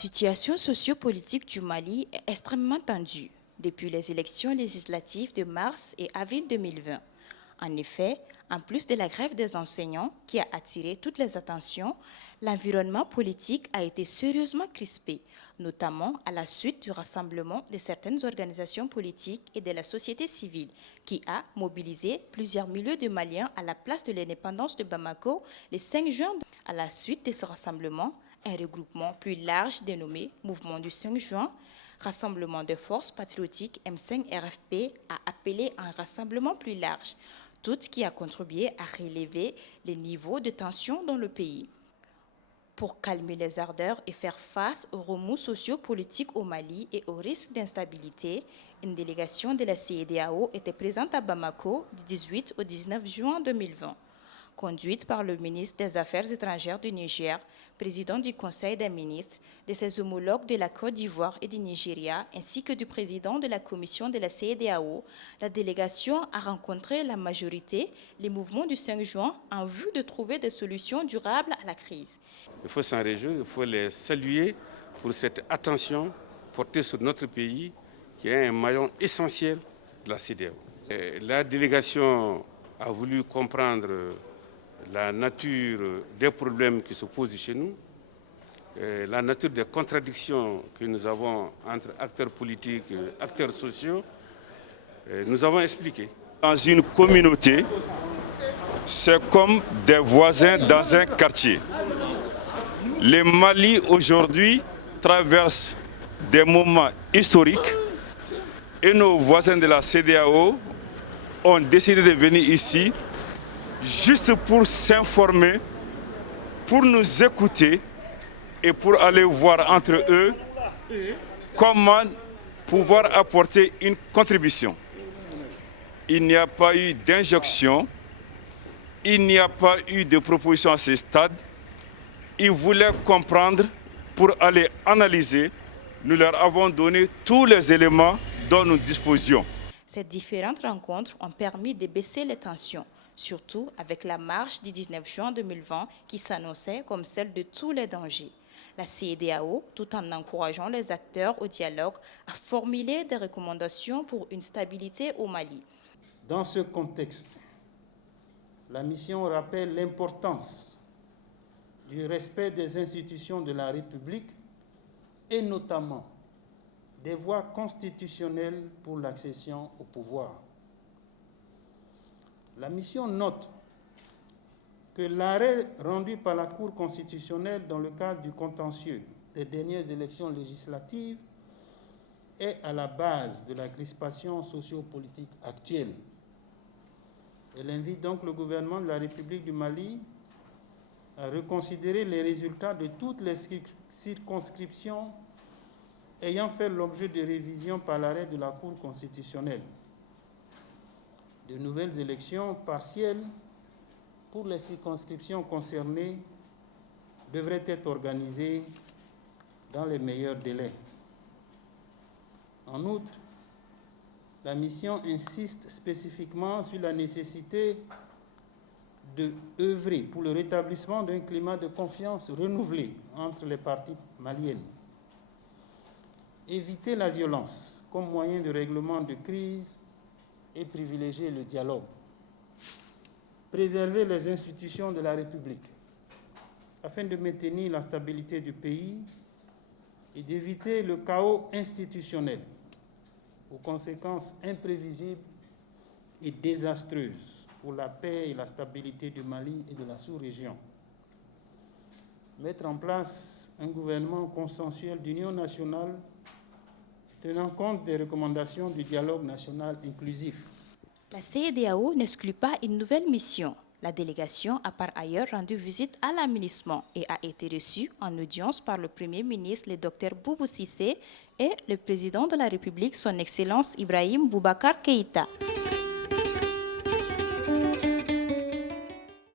situation sociopolitique du Mali est extrêmement tendue depuis les élections législatives de mars et avril 2020. En effet, en plus de la grève des enseignants qui a attiré toutes les attentions, l'environnement politique a été sérieusement crispé, notamment à la suite du rassemblement de certaines organisations politiques et de la société civile, qui a mobilisé plusieurs milliers de Maliens à la place de l'indépendance de Bamako le 5 juin. À la suite de ce rassemblement, un regroupement plus large dénommé Mouvement du 5 juin, Rassemblement des forces patriotiques M5-RFP, a appelé à un rassemblement plus large, tout ce qui a contribué à relever les niveaux de tension dans le pays. Pour calmer les ardeurs et faire face aux remous sociopolitiques au Mali et aux risques d'instabilité, une délégation de la CEDEAO était présente à Bamako du 18 au 19 juin 2020. Conduite par le ministre des Affaires étrangères du Niger, président du Conseil des ministres, de ses homologues de la Côte d'Ivoire et du Nigeria, ainsi que du président de la commission de la CEDEAO, la délégation a rencontré la majorité, les mouvements du 5 juin, en vue de trouver des solutions durables à la crise. Il faut s'en réjouir, il faut les saluer pour cette attention portée sur notre pays, qui est un maillon essentiel de la CEDEAO. La délégation a voulu comprendre la nature des problèmes qui se posent chez nous, la nature des contradictions que nous avons entre acteurs politiques et acteurs sociaux. Nous avons expliqué. Dans une communauté, c'est comme des voisins dans un quartier. Le Mali aujourd'hui traverse des moments historiques et nos voisins de la CEDEAO ont décidé de venir ici juste pour s'informer, pour nous écouter et pour aller voir entre eux comment pouvoir apporter une contribution. Il n'y a pas eu d'injonction, il n'y a pas eu de proposition à ce stade. Ils voulaient comprendre pour aller analyser. Nous leur avons donné tous les éléments dont nous disposions. Ces différentes rencontres ont permis de baisser les tensions, surtout avec la marche du 19 juin 2020 qui s'annonçait comme celle de tous les dangers. La CEDEAO, tout en encourageant les acteurs au dialogue, a formulé des recommandations pour une stabilité au Mali. Dans ce contexte, la mission rappelle l'importance du respect des institutions de la République et notamment des voies constitutionnelles pour l'accession au pouvoir. La mission note que l'arrêt rendu par la Cour constitutionnelle dans le cadre du contentieux des dernières élections législatives est à la base de la crispation sociopolitique actuelle. Elle invite donc le gouvernement de la République du Mali à reconsidérer les résultats de toutes les circonscriptions ayant fait l'objet de révision par l'arrêt de la Cour constitutionnelle. De nouvelles élections partielles pour les circonscriptions concernées devraient être organisées dans les meilleurs délais. En outre, la mission insiste spécifiquement sur la nécessité d'œuvrer pour le rétablissement d'un climat de confiance renouvelé entre les parties maliennes. Éviter la violence comme moyen de règlement de crise et privilégier le dialogue. Préserver les institutions de la République afin de maintenir la stabilité du pays et d'éviter le chaos institutionnel aux conséquences imprévisibles et désastreuses pour la paix et la stabilité du Mali et de la sous-région. Mettre en place un gouvernement consensuel d'union nationale tenant compte des recommandations du dialogue national inclusif. La CEDEAO n'exclut pas une nouvelle mission. La délégation a par ailleurs rendu visite à l'aménagement et a été reçue en audience par le Premier ministre, le Dr Boubou Cissé, et le président de la République, son Excellence Ibrahim Boubacar Keïta.